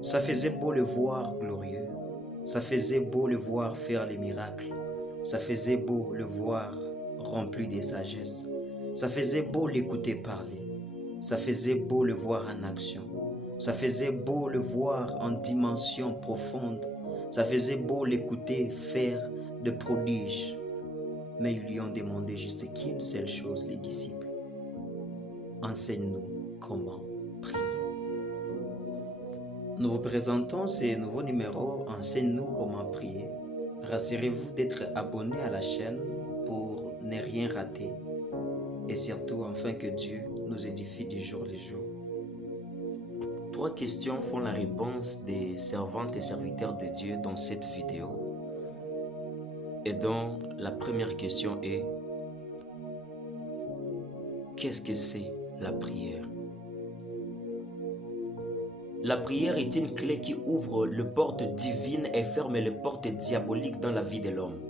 Ça faisait beau le voir glorieux, ça faisait beau le voir faire les miracles, ça faisait beau le voir rempli de sagesse, ça faisait beau l'écouter parler, ça faisait beau le voir en action, ça faisait beau le voir en dimension profonde, ça faisait beau l'écouter faire de prodiges. Mais ils lui ont demandé juste qu'une seule chose, les disciples. Enseigne-nous comment prier. Nous vous présentons ce nouveau numéro Enseigne-nous comment prier. Rassurez-vous d'être abonné à la chaîne pour ne rien rater et surtout afin que Dieu nous édifie du jour le jour. 3 questions font la réponse des servantes et serviteurs de Dieu dans cette vidéo. Et donc la première question est: qu'est-ce que c'est la prière? La prière est une clé qui ouvre les portes divines et ferme les portes diaboliques dans la vie de l'homme.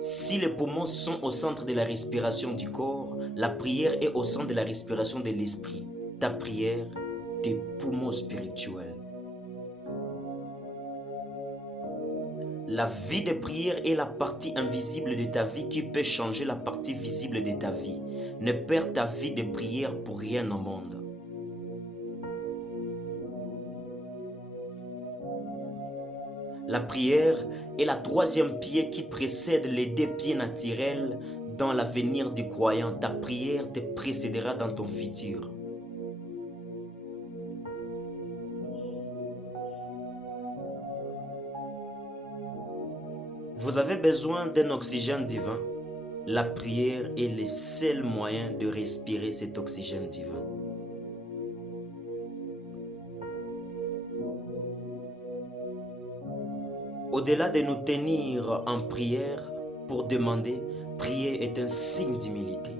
Si les poumons sont au centre de la respiration du corps, la prière est au centre de la respiration de l'esprit. Ta prière, tes poumons spirituels. La vie de prière est la partie invisible de ta vie qui peut changer la partie visible de ta vie. Ne perds ta vie de prière pour rien au monde. La prière est la 3e pied qui précède les 2 pieds naturels dans l'avenir du croyant. Ta prière te précédera dans ton futur. Vous avez besoin d'un oxygène divin. La prière est le seul moyen de respirer cet oxygène divin. Au-delà de nous tenir en prière pour demander, prier est un signe d'humilité.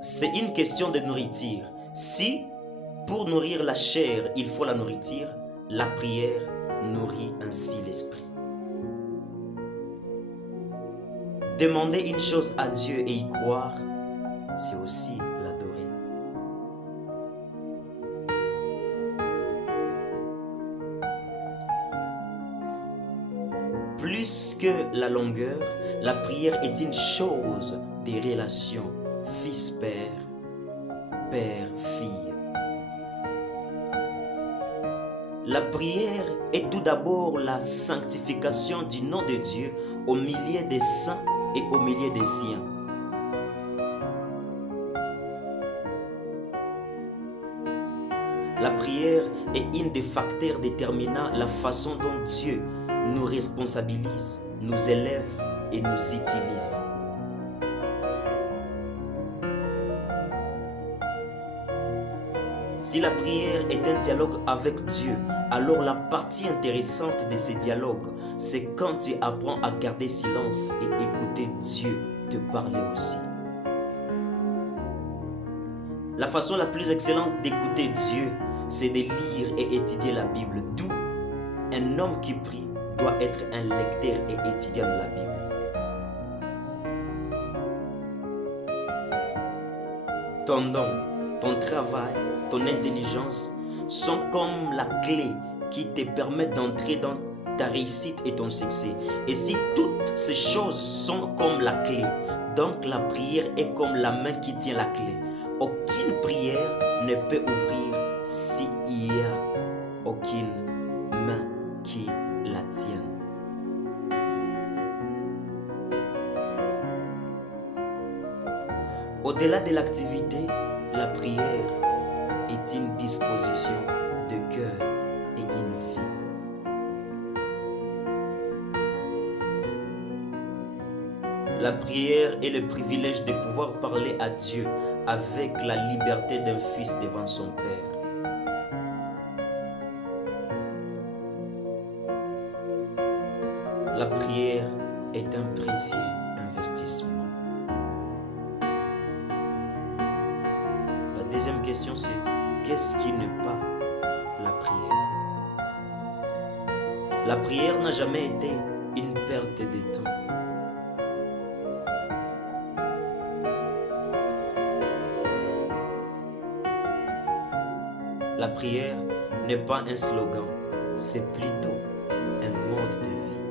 C'est une question de nourriture. Si, pour nourrir la chair, il faut la nourriture, la prière nourrit ainsi l'esprit. Demander une chose à Dieu et y croire, c'est aussi l'adorer. Plus que la longueur, la prière est une chose des relations fils-père, père-fille. La prière est tout d'abord la sanctification du nom de Dieu au milieu des saints et au milieu des siens. La prière est un des facteurs déterminant la façon dont Dieu nous responsabilise, nous élève et nous utilise. Si la prière est un dialogue avec Dieu, alors la partie intéressante de ce dialogue, c'est quand tu apprends à garder silence et écouter Dieu te parler aussi. La façon la plus excellente d'écouter Dieu, c'est de lire et étudier la Bible. D'où un homme qui prie doit être un lecteur et étudiant de la Bible. Ton don, ton travail, ton intelligence sont comme la clé qui te permet d'entrer dans ta réussite et ton succès. Et si toutes ces choses sont comme la clé, donc la prière est comme la main qui tient la clé. Aucune prière ne peut ouvrir s'il n'y a aucune main qui la tienne. Au-delà de l'activité, la prière est une disposition de cœur et une vie. La prière est le privilège de pouvoir parler à Dieu avec la liberté d'un fils devant son Père. La prière est un précieux investissement. La deuxième question, c'est qu'est-ce qui n'est pas la prière? La prière n'a jamais été une perte de temps. La prière n'est pas un slogan, c'est plutôt un mode de vie.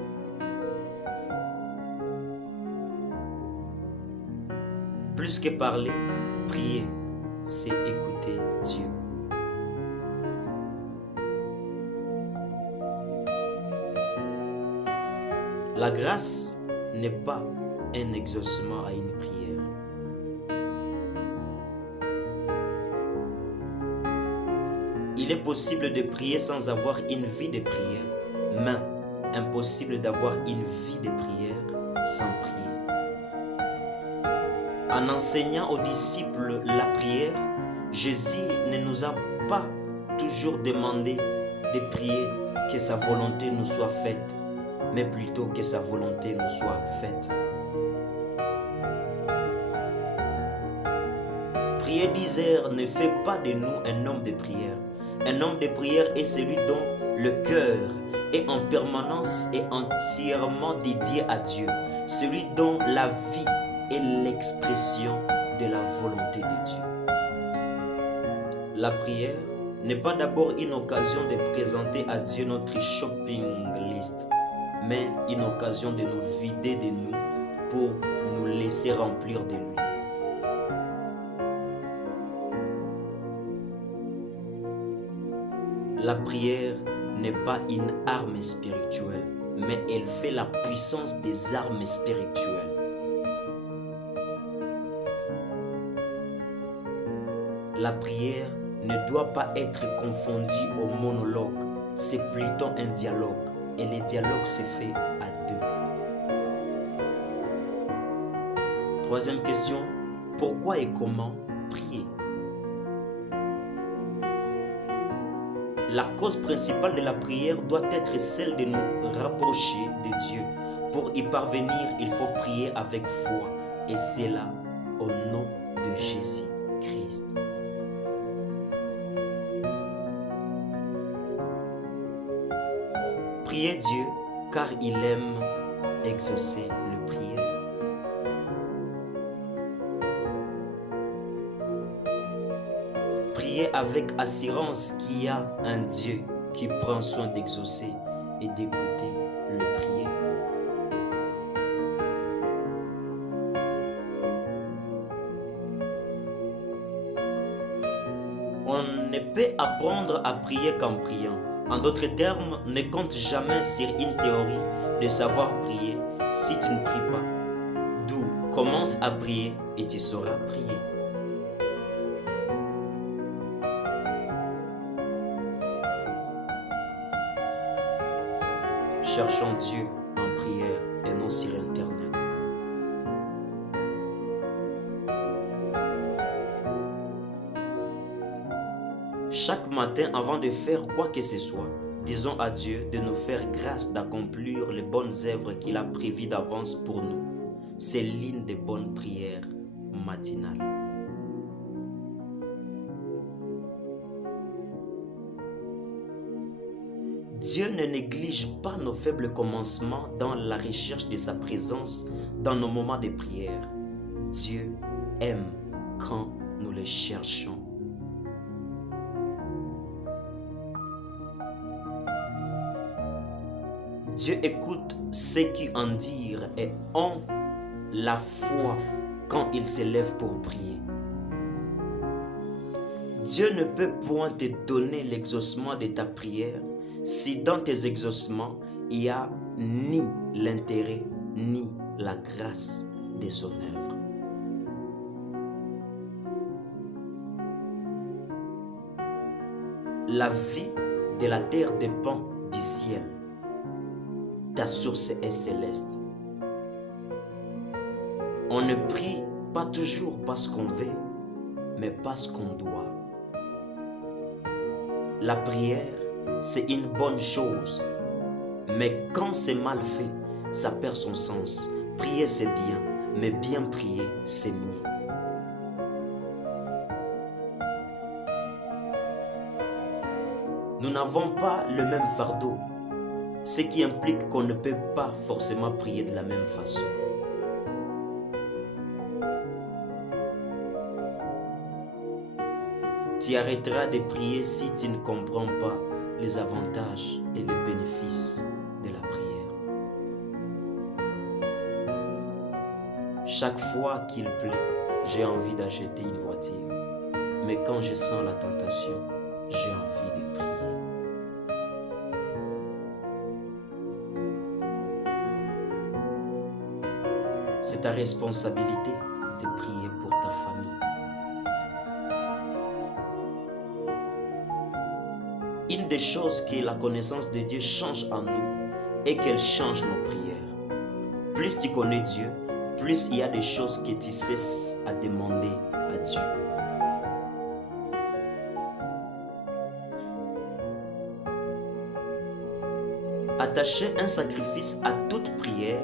Plus que parler, prier, c'est écouter Dieu. La grâce n'est pas un exaucement à une prière. Il est possible de prier sans avoir une vie de prière, mais impossible d'avoir une vie de prière sans prier. En enseignant aux disciples la prière, Jésus ne nous a pas toujours demandé de prier que sa volonté nous soit faite, mais plutôt que sa volonté nous soit faite. Prier 10 heures ne fait pas de nous un homme de prière. Un homme de prière est celui dont le cœur est en permanence et entièrement dédié à Dieu. Celui dont la vie est l'expression de la volonté de Dieu. La prière n'est pas d'abord une occasion de présenter à Dieu notre shopping list, mais une occasion de nous vider de nous pour nous laisser remplir de lui. La prière n'est pas une arme spirituelle, mais elle fait la puissance des armes spirituelles. La prière ne doit pas être confondue au monologue, c'est plutôt un dialogue, et le dialogue se fait à deux. Troisième question, pourquoi et comment prier? La cause principale de la prière doit être celle de nous rapprocher de Dieu. Pour y parvenir, il faut prier avec foi, et c'est là au nom de Jésus-Christ. Priez Dieu, car il aime exaucer le prière. Priez avec assurance qu'il y a un Dieu qui prend soin d'exaucer et d'écouter le prière. On ne peut apprendre à prier qu'en priant. En d'autres termes, ne compte jamais sur une théorie de savoir prier si tu ne pries pas. D'où commence à prier et tu sauras prier. Cherchons Dieu en prière et non sur Internet. Chaque matin, avant de faire quoi que ce soit, disons à Dieu de nous faire grâce d'accomplir les bonnes œuvres qu'il a prévues d'avance pour nous. C'est l'une des bonnes prières matinales. Dieu ne néglige pas nos faibles commencements dans la recherche de sa présence dans nos moments de prière. Dieu aime quand nous le cherchons. Dieu écoute ceux qui en dirent et ont la foi quand ils se lèvent pour prier. Dieu ne peut point te donner l'exaucement de ta prière si dans tes exaucements, il n'y a ni l'intérêt ni la grâce de son œuvre. La vie de la terre dépend du ciel. Ta source est céleste. On ne prie pas toujours parce qu'on veut, mais parce qu'on doit. La prière, c'est une bonne chose, mais quand c'est mal fait, ça perd son sens. Prier, c'est bien, mais bien prier, c'est mieux. Nous n'avons pas le même fardeau, ce qui implique qu'on ne peut pas forcément prier de la même façon. Tu arrêteras de prier si tu ne comprends pas les avantages et les bénéfices de la prière. Chaque fois qu'il plaît, j'ai envie d'acheter une voiture. Mais quand je sens la tentation, j'ai envie de prier. C'est ta responsabilité de prier pour ta famille. Une des choses que la connaissance de Dieu change en nous est qu'elle change nos prières. Plus tu connais Dieu, plus il y a des choses que tu cesses à demander à Dieu. Attacher un sacrifice à toute prière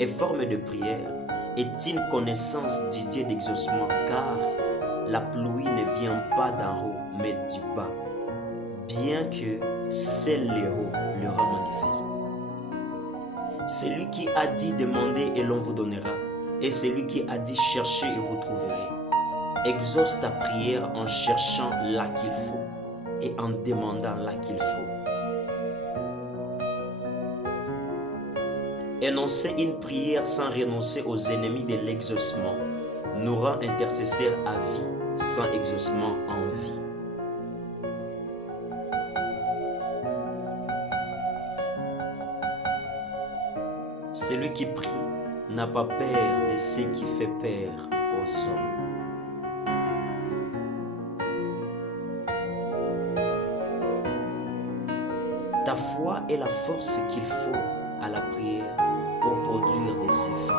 et forme de prière est une connaissance du Dieu d'exaucement, car la pluie ne vient pas d'en haut, mais du bas, bien que seul le haut le rend manifeste. Celui qui a dit demandez et l'on vous donnera, et celui qui a dit cherchez et vous trouverez. Exauce ta prière en cherchant là qu'il faut et en demandant là qu'il faut. Énoncer une prière sans renoncer aux ennemis de l'exaucement nous rend intercesseurs à vie sans exaucement en vie. Celui qui prie n'a pas peur de ce qui fait peur aux hommes. Ta foi est la force qu'il faut à la prière pour produire des effets.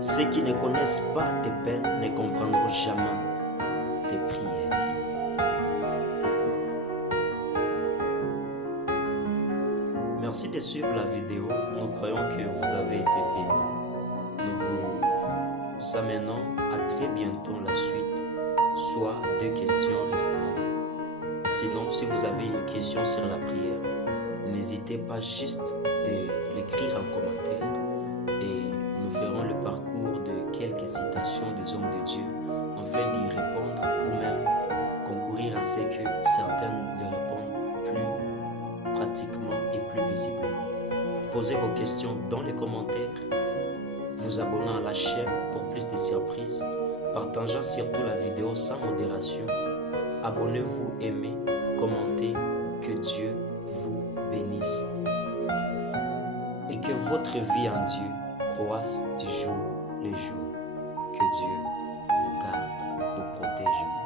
Ceux qui ne connaissent pas tes peines ne comprendront jamais tes prières. Merci de suivre la vidéo. Nous croyons que vous avez été bénis. Nous vous amenons à très bientôt la suite, soit 2 questions restantes. Sinon, si vous avez une question sur la prière, n'hésitez pas juste de l'écrire en commentaire et nous ferons le parcours de quelques citations des hommes de Dieu afin d'y répondre ou même concourir à ce que certaines le répondent plus pratiquement et plus visiblement. Posez vos questions dans les commentaires, vous abonnant à la chaîne pour plus de surprises, partageant surtout la vidéo sans modération. Abonnez-vous, aimez, commentez, que Dieu vous bénisse et que votre vie en Dieu croisse du jour le jour. Que Dieu vous garde, vous protège, vous